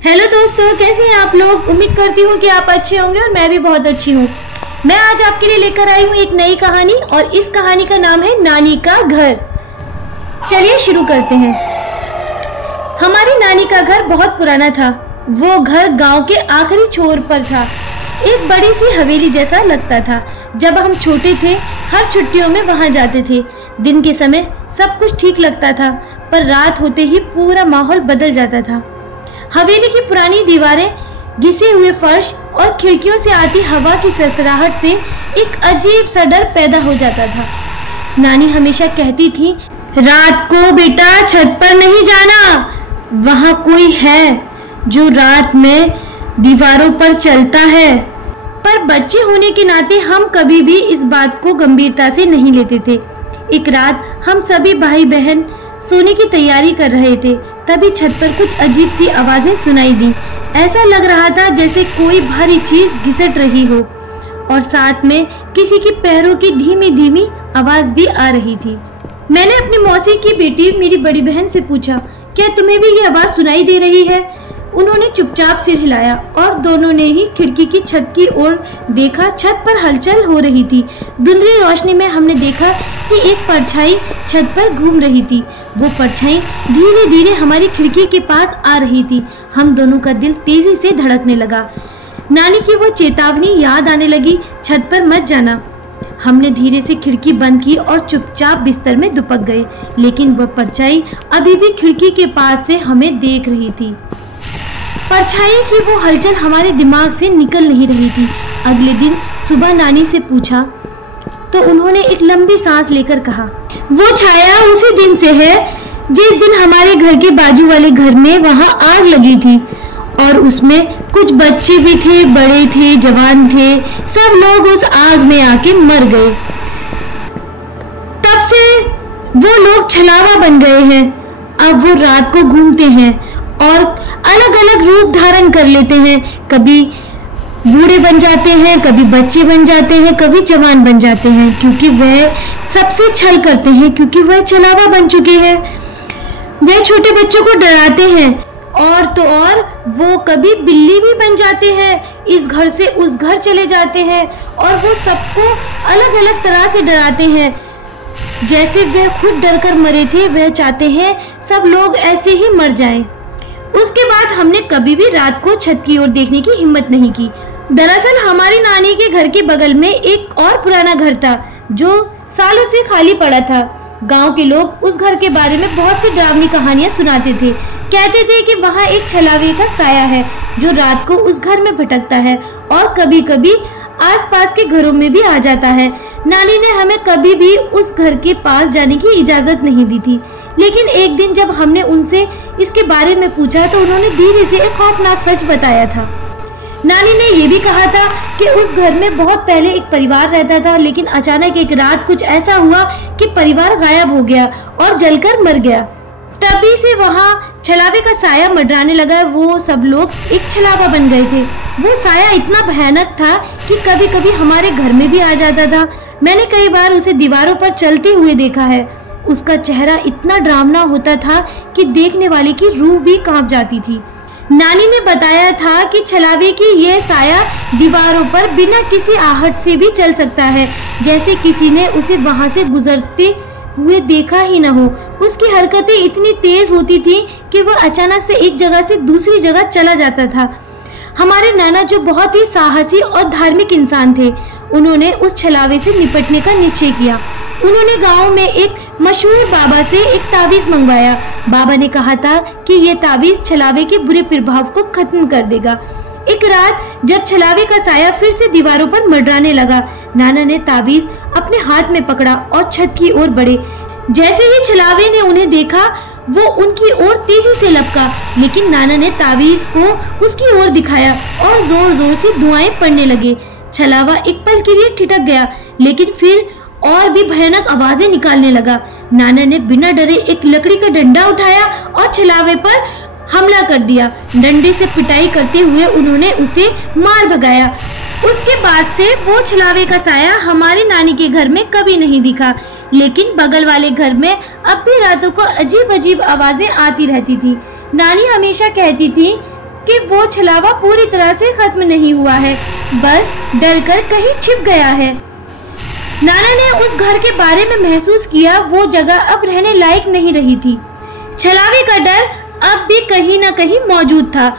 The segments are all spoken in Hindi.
हेलो दोस्तों, कैसे हैं आप लोग। उम्मीद करती हूँ कि आप अच्छे होंगे और मैं भी बहुत अच्छी हूँ। मैं आज आपके लिए लेकर आई हूँ एक नई कहानी और इस कहानी का नाम है नानी का घर। चलिए शुरू करते हैं। हमारी नानी का घर बहुत पुराना था। वो घर गांव के आखिरी छोर पर था। एक बड़ी सी हवेली जैसा लगता था। जब हम छोटे थे हर छुट्टियों में वहां जाते थे। दिन के समय सब कुछ ठीक लगता था, पर रात होते ही पूरा माहौल बदल जाता था। हवेली की पुरानी दीवारें, घिसे हुए फर्श और खिड़कियों से आती हवा की सरसराहट से एक अजीब सा डर पैदा हो जाता था। नानी हमेशा कहती थी, रात को बेटा छत पर नहीं जाना, वहां कोई है जो रात में दीवारों पर चलता है। पर बच्चे होने के नाते हम कभी भी इस बात को गंभीरता से नहीं लेते थे। एक रात हम सभी भाई बहन सोने की तैयारी कर रहे थे, तभी छत पर कुछ अजीब सी आवाजें सुनाई दी। ऐसा लग रहा था जैसे कोई भारी चीज घिसट रही हो और साथ में किसी के पैरों की धीमी धीमी आवाज भी आ रही थी। मैंने अपनी मौसी की बेटी मेरी बड़ी बहन से पूछा, क्या तुम्हें भी ये आवाज सुनाई दे रही है? उन्होंने चुपचाप सिर हिलाया और दोनों ने ही खिड़की की छत की ओर देखा। छत पर हलचल हो रही थी। धुंधली रोशनी में हमने देखा कि एक परछाई छत पर घूम रही थी। वो परछाई धीरे धीरे हमारी खिड़की के पास आ रही थी। हम दोनों का दिल तेजी से धड़कने लगा। नानी की वो चेतावनी याद आने लगी, छत पर मत जाना। हमने धीरे से खिड़की बंद की और चुपचाप बिस्तर में दुपक गए, लेकिन वह परछाई अभी भी खिड़की के पास से हमें देख रही थी। परछाई की वो हलचल हमारे दिमाग से निकल नहीं रही थी। अगले दिन सुबह नानी से पूछा तो उन्होंने एक लंबी सांस लेकर कहा, वो छाया उसी दिन से है जिस दिन हमारे घर के बाजू वाले घर में वहां आग लगी थी, और उसमें कुछ बच्चे भी थे, बड़े थे, जवान थे, सब लोग उस आग में आके मर गए। तब से वो लोग छलावा बन गए हैं। अब वो रात को घूमते हैं और अलग अलग रूप धारण कर लेते हैं। कभी बूढ़े बन जाते हैं, कभी बच्चे बन जाते हैं, कभी जवान बन जाते हैं, क्योंकि वह सबसे छल करते हैं, क्योंकि वह छलावा बन चुके हैं। वह छोटे बच्चों को डराते हैं और तो और वो कभी बिल्ली भी बन जाते हैं। इस घर से उस घर चले जाते हैं और वो सबको अलग अलग तरह से डराते हैं। जैसे वह खुद डर कर मरे थे, वह चाहते हैं सब लोग ऐसे ही मर जाएं। उसके बाद हमने कभी भी रात को छत की ओर देखने की हिम्मत नहीं की। दरअसल हमारी नानी के घर के बगल में एक और पुराना घर था जो सालों से खाली पड़ा था। गांव के लोग उस घर के बारे में बहुत सी डरावनी कहानियां सुनाते थे। कहते थे कि वहां एक छलावे का साया है जो रात को उस घर में भटकता है और कभी कभी आसपास के घरों में भी आ जाता है। नानी ने हमें कभी भी उस घर के पास जाने की इजाजत नहीं दी थी, लेकिन एक दिन जब हमने उनसे इसके बारे में पूछा तो उन्होंने धीरे से एक खौफनाक सच बताया था। नानी ने ये भी कहा था कि उस घर में बहुत पहले एक परिवार रहता था, लेकिन अचानक एक रात कुछ ऐसा हुआ कि परिवार गायब हो गया और जलकर मर गया। तभी से वहाँ छलावे का साया मंडराने लगा। वो सब लोग एक छलावा बन गए थे। वो साया इतना भयानक था कि कभी कभी हमारे घर में भी आ जाता था। मैंने कई बार उसे दीवारों पर चलते हुए देखा है। उसका चेहरा इतना डरावना होता था कि देखने वाले की रूह भी कांप जाती थी। नानी ने बताया था कि छलावे की यह साया दीवारों पर बिना किसी आहट से भी चल सकता है, जैसे किसी ने उसे वहां से गुजरते हुए देखा ही न हो। उसकी हरकतें इतनी तेज होती थी कि वह अचानक से एक जगह से दूसरी जगह चला जाता था। हमारे नाना जो बहुत ही साहसी और धार्मिक इंसान थे, उन्होंने उस छलावे से निपटने का निश्चय किया। उन्होंने गांव में एक मशहूर बाबा से एक ताबीज मंगवाया। बाबा ने कहा था कि ये ताबीज छलावे के बुरे प्रभाव को खत्म कर देगा। एक रात जब छलावे का साया फिर से दीवारों पर मंडराने लगा, नाना ने ताबीज अपने हाथ में पकड़ा और छत की ओर बढ़े। जैसे ही छलावे ने उन्हें देखा, वो उनकी ओर तेजी से लपका, लेकिन नाना ने ताबीज को उसकी ओर दिखाया और जोर जोर से धुआंएं पड़ने लगे। छलावा एक पल के लिए ठिठक गया, लेकिन फिर और भी भयानक आवाजें निकालने लगा। नाना ने बिना डरे एक लकड़ी का डंडा उठाया और छलावे पर हमला कर दिया। डंडे से पिटाई करते हुए उन्होंने उसे मार भगाया। उसके बाद से वो छलावे का साया हमारी नानी के घर में कभी नहीं दिखा, लेकिन बगल वाले घर में अब भी रातों को अजीब अजीब आवाजें आती रहती थी। नानी हमेशा कहती थी कि वो छलावा पूरी तरह से खत्म नहीं हुआ है, बस डर कर कहीं छिप गया है। नाना ने उस घर के बारे में महसूस किया, वो जगह अब रहने लायक नहीं रही थी। छलावे का डर अब भी कहीं न कहीं मौजूद था।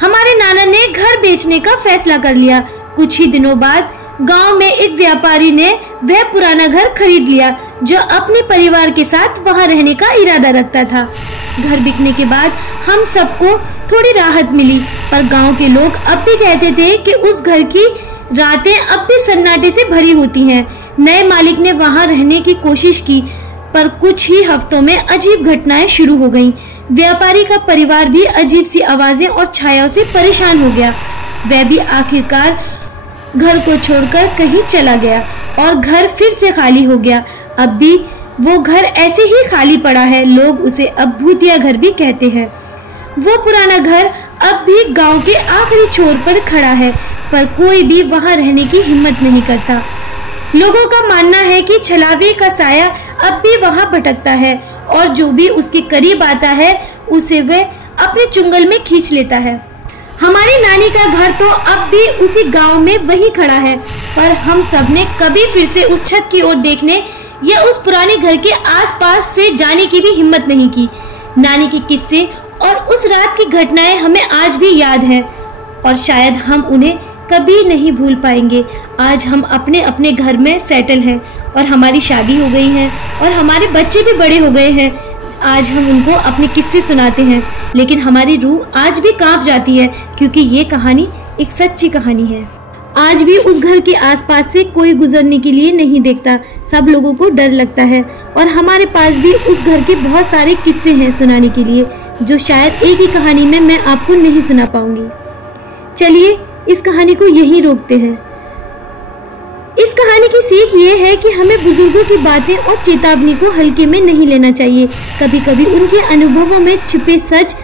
हमारे नाना ने घर बेचने का फैसला कर लिया। कुछ ही दिनों बाद गांव में एक व्यापारी ने वह पुराना घर खरीद लिया जो अपने परिवार के साथ वहां रहने का इरादा रखता था। घर बिकने के बाद हम सबको थोड़ी राहत मिली, पर गांव के लोग अब भी कहते थे कि उस घर की रातें अब भी सन्नाटे से भरी होती हैं। नए मालिक ने वहां रहने की कोशिश की, पर कुछ ही हफ्तों में अजीब घटनाएं शुरू हो गईं। व्यापारी का परिवार भी अजीब सी आवाजें और छायाओं से परेशान हो गया। वह भी आखिरकार घर को छोड़कर कहीं चला गया और घर फिर से खाली हो गया। अब भी वो घर ऐसे ही खाली पड़ा है, लोग उसे अब भूतिया घर भी कहते हैं। वो पुराना घर अब भी गांव के आखिरी छोर पर खड़ा है, पर कोई भी वहां रहने की हिम्मत नहीं करता। लोगों का मानना है कि छलावे का साया अब भी वहां भटकता है और जो भी उसके करीब आता है उसे वह अपने चुंगल में खींच लेता है। हमारी नानी का घर तो अब भी उसी गांव में वही खड़ा है, पर हम सब ने कभी फिर से उस छत की ओर देखने या उस पुराने घर के आसपास से जाने की भी हिम्मत नहीं की। नानी के किस्से और उस रात की घटनाएं हमें आज भी याद हैं और शायद हम उन्हें कभी नहीं भूल पाएंगे। आज हम अपने अपने घर में सेटल हैं और हमारी शादी हो गई है और हमारे बच्चे भी बड़े हो गए हैं। आज हम उनको अपने किस्से सुनाते हैं, लेकिन हमारी रूह आज भी कांप जाती है क्योंकि ये कहानी एक सच्ची कहानी है। आज भी उस घर के आसपास से कोई गुजरने के लिए नहीं देखता, सब लोगों को डर लगता है और हमारे पास भी उस घर के बहुत सारे किस्से हैं सुनाने के लिए, जो शायद एक ही कहानी में मैं आपको नहीं सुना पाऊंगी। चलिए इस कहानी को यहीं रोकते हैं। इस कहानी की सीख ये है कि हमें बुजुर्गों की बातें और चेतावनी को हल्के में नहीं लेना चाहिए। कभी कभी उनके अनुभवों में छिपे सच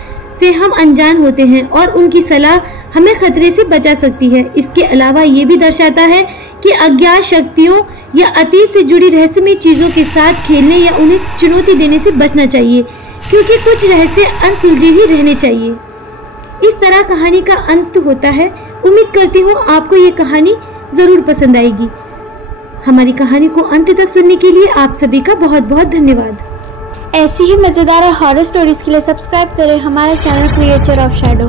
से हम अनजान होते हैं और उनकी सलाह हमें खतरे से बचा सकती है। इसके अलावा ये भी दर्शाता है कि अज्ञात शक्तियों या अतीत से जुड़ी रहस्यमय चीज़ों के साथ खेलने या उन्हें चुनौती देने से बचना चाहिए, क्योंकि कुछ रहस्य अनसुलझे ही रहने चाहिए। इस तरह कहानी का अंत होता है। उम्मीद करती हूँ आपको ये कहानी ज़रूर पसंद आएगी। हमारी कहानी को अंत तक सुनने के लिए आप सभी का बहुत बहुत धन्यवाद। ऐसी ही मज़ेदार हॉरर स्टोरीज के लिए सब्सक्राइब करें हमारे चैनल क्रिएचर ऑफ शैडो।